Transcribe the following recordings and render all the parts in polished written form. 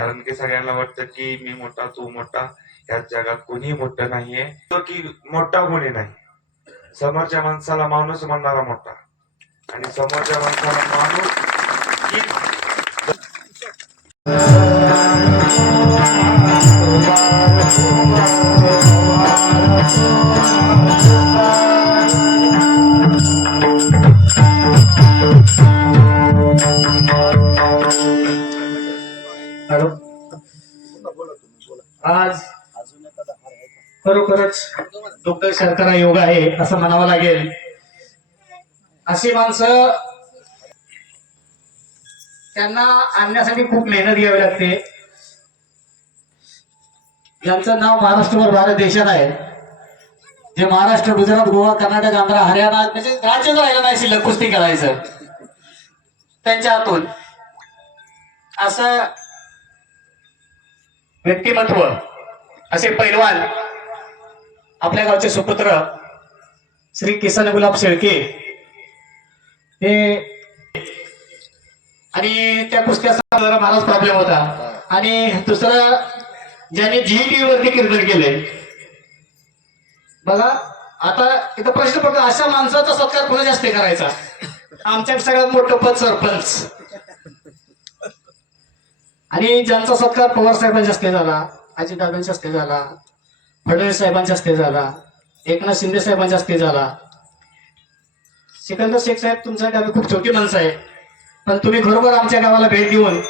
कारण की सगळ्यांना वाटतं की मी मोठा तू मोठा, या जगात कोणी मोठं नाहीये. तो की मोठा कोणी नाही, समोरच्या माणसाला माणूस म्हणणारा मोठा, आणि समोरच्या माणसाला माणूस की हॅलो. आज खरोखरच दुग्धशर्करा योग आहे असं म्हणावं लागेल. अशी माणसं त्यांना आणण्यासाठी खूप मेहनत घ्यावी लागते. यांचं नाव महाराष्ट्रभर भारत देशात आहे. जे महाराष्ट्र, गुजरात, गोवा, कर्नाटक, आंध्र, हरियाणा म्हणजे राज्यच राहिलं नाही शिल्लक कुस्ती करायचं त्यांच्या हातून. असं व्यक्तिमत्व, असे पैलवान आपल्या गावचे सुपुत्र श्री किसन गुलाब शेळके हे. आणि त्या कुस्त्याचा जरा मलाच प्रॉब्लेम होता. आणि दुसरं ज्याने GTV वरती कीर्तन केले बघा. आता इथं प्रश्न पडतो, अशा माणसाचा सत्कार कोणा जास्त करायचा? आमच्या सगळ्यात मोठं पद सरपंच. आणि ज्यांचा सत्कार पवार साहेबांच्या हस्ते झाला, अजितदादांच्या हस्ते झाला, फडणवीस साहेबांच्या हस्ते झाला, एकनाथ शिंदे साहेबांच्या हस्ते झाला. सिकंदर शेख साहेब तुमच्या गावी खूप छोटी माणसं आहे, पण तुम्ही खरोखर आमच्या गावाला भेट देऊन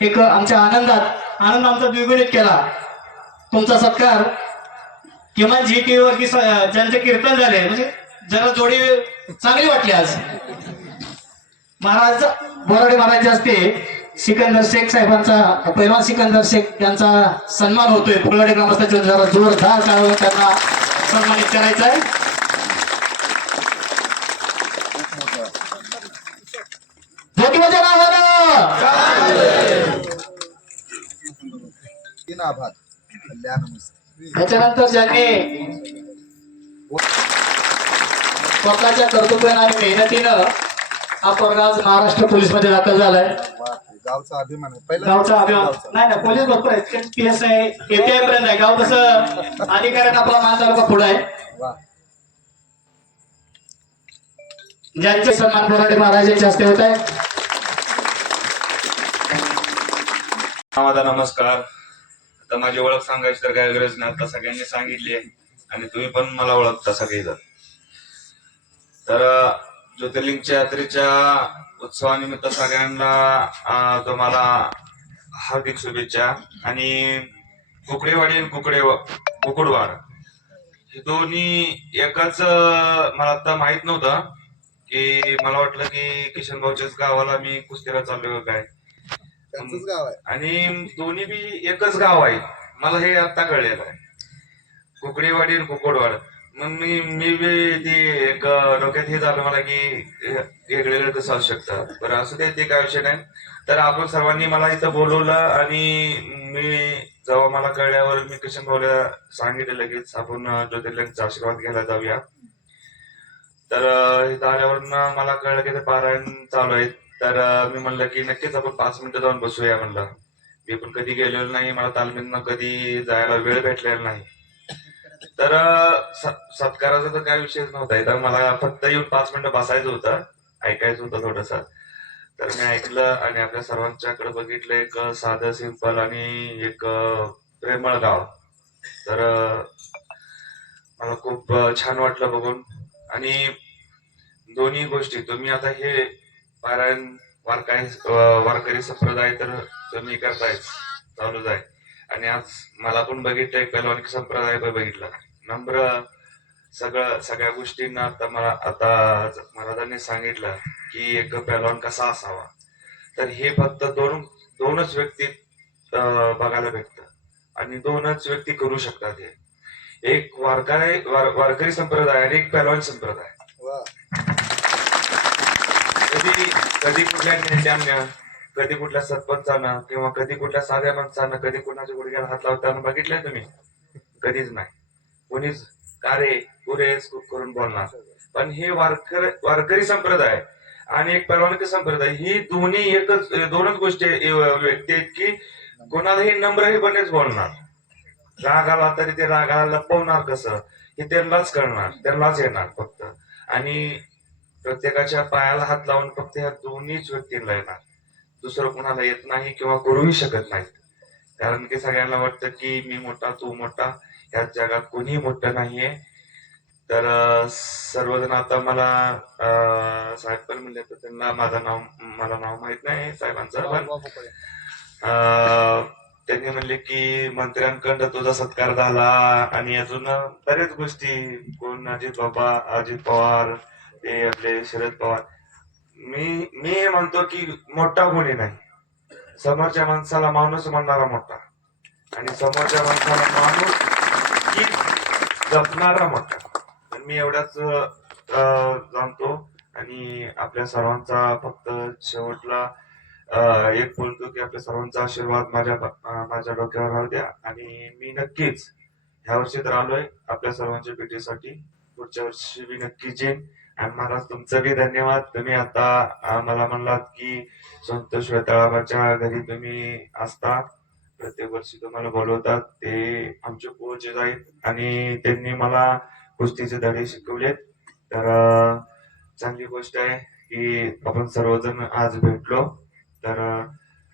एक आमच्या आनंद आमचा द्विगुणित केला. तुमचा सत्कार किमान GTV वरती ज्यांचे कीर्तन झाले म्हणजे जरा जोडी चांगली वाटली. आज महाराज बोराडे महाराज असते सिकंदर शेख साहेबांचा, पैलवान सिकंदर शेख यांचा सन्मान होतोय. फुलवाडी ग्रामस्थांच्या जरा जोरदार टाळ्या त्यांना सन्मानित करायचा आहे. ज्योतिबाच्या नावानं त्याच्यानंतर ज्यांनी स्वतःच्या कर्तृत्वाने आणि मेहनतीनं हा पोरगा आज महाराष्ट्र पोलीस मध्ये दाखल झालाय. गावचा अभिमान आहे. गावचा अभिमान नाही ना, पोलीस भरपूर आहेत. PSI API पर्यंत आहे. गाव तसं अधिकाऱ्यात आपला मान तालुका पुढे आहे. ज्यांचे सन्मान बोराडे महाराजांच्या हस्ते होत आहे. माझा नमस्कार. आता माझी ओळख सांगायची तर काय गरज नाही, आता सगळ्यांनी सांगितली आहे आणि तुम्ही पण मला ओळखता सगळेजण. तर ज्योतिर्लिंगच्या यात्रेच्या उत्सवानिमित्त सगळ्यांना तुम्हाला हार्दिक शुभेच्छा. आणि कुकडेवाडी आणि कुकुडवाड हे दोन्ही एकाच, मला आता माहित नव्हतं की, मला वाटलं की किशन भाऊच्याच गावाला मी कुस्तीला चाललोय काय, गाव आहे. आणि दोन्ही बी एकच गाव आहे. मला हे आता कळलेलं आहे, कुकडेवाडी आणि कुकुडवाड. मग मी बी ते एक डोक्यात हे झालं मला की वेगवेगळं कसं असू शकतं. बरं असू दे, ते काय विषय नाही. तर आपण सर्वांनी मला इथं बोलवलं आणि मी जेव्हा मला कळल्यावर मी किशन भाऊला सांगितलं लगेच आपण ज्योतिर्लिंगचा आशीर्वाद घ्यायला जाऊया. तर इथं आल्यावर मला कळलं की ते पारायण चालू आहे. तर मी म्हणलं की नक्कीच आपण 5 मिनिटं जाऊन बसूया म्हणलं. मी पण कधी गेलेलो नाही, मला तालमीनं कधी जायला वेळ भेटलेला नाही. तर सत्काराचा तर काय विषयच नव्हता. तर मला फक्त येऊन 5 मिनिटं बसायचं होतं, ऐकायचं होतं थोडस. तर मी ऐकलं आणि आपल्या सर्वांच्याकडे बघितलं. एक साधं सिंपल आणि एक प्रेमळ गाव. तर मला खूप छान वाटलं बघून. आणि दोन्ही गोष्टी तुम्ही आता हे पारायण वारकरी संप्रदाय तर तुम्ही करताय, चालूच आहे. आणि आज मला पण बघितलं एक पैलवानी संप्रदाय बघितला नम्र. सगळ्या गोष्टींना आता महाराजांनी सांगितलं की एक पैलवान कसा असावा. तर हे फक्त दोनच व्यक्ती बघायला भेटतं आणि दोनच व्यक्ती करू शकतात. हे एक वारकरी संप्रदाय आणि एक पैलवान संप्रदाय. कधी कुठल्या नेत्यानं, कधी कुठल्या सरपंचानं, किंवा कधी कुठल्या साध्या माणसानं, कधी कुणाच्या गुडघ्याला हात लावताना बघितलंय तुम्ही? कधीच नाही. कोणीच का रे पुरे करून बोलणार. पण हे वारकरी संप्रदाय आणि एक परवानगी संप्रदाय, ही दोन्ही दोनच गोष्टी व्यक्ती आहेत की कोणालाही नम्रहीपणेच बोलणार. राग आला तरी ते रागाला लपवणार कसं हे त्यांनाच कळणार, त्यांनाच येणार फक्त. आणि प्रत्येकाच्या पायाला हात लावून फक्त ह्या दोन्हीच व्यक्तींना येणार, दुसरं कोणाला येत नाही किंवा करूही शकत नाही. कारण की सगळ्यांना वाटतं की मी मोठा तू मोठा, या जगात कोणीही मोठं नाहीये. तर सर्वजण आता मला साहेब पण म्हणले, तर त्यांना मला नाव माहित नाही साहेबांचं, पण त्यांनी म्हणले की मंत्र्यांकडं तुझा सत्कार झाला आणि अजून बऱ्याच गोष्टी, कोण अजित पवार, ते आपले शरद पवार. मी हे म्हणतो की मोठा कोणी नाही, समोरच्या माणसाला माणूस म्हणणारा मोठा, आणि समोरच्या माणसाला माणूस की जपणारा मोठा. तर मी एवढ्याच जाणतो. आणि आपल्या सर्वांचा फक्त शेवटला एक बोलतो की आपल्या सर्वांचा आशीर्वाद माझ्या डोक्यावर राहू द्या. आणि मी नक्कीच ह्या वर्षी तर आलोय आपल्या सर्वांच्या भेटीसाठी, पुढच्या वर्षी मी नक्कीच येईन. आणि मला तुमचं बी धन्यवाद. तुम्ही आता मला म्हणलात की संतोष वेताळाच्या घरी तुम्ही असता, प्रत्येक वर्षी तुम्हाला बोलवतात. ते आमचे कोचेस आहेत आणि त्यांनी मला कुस्तीचे धडे शिकवलेत. तर चांगली गोष्ट आहे की आपण सर्वजण आज भेटलो. तर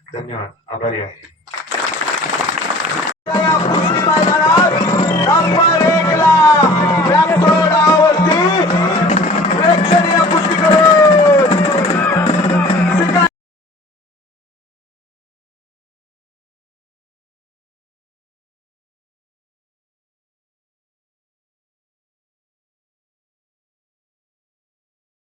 धन्यवाद, आभारी आहे.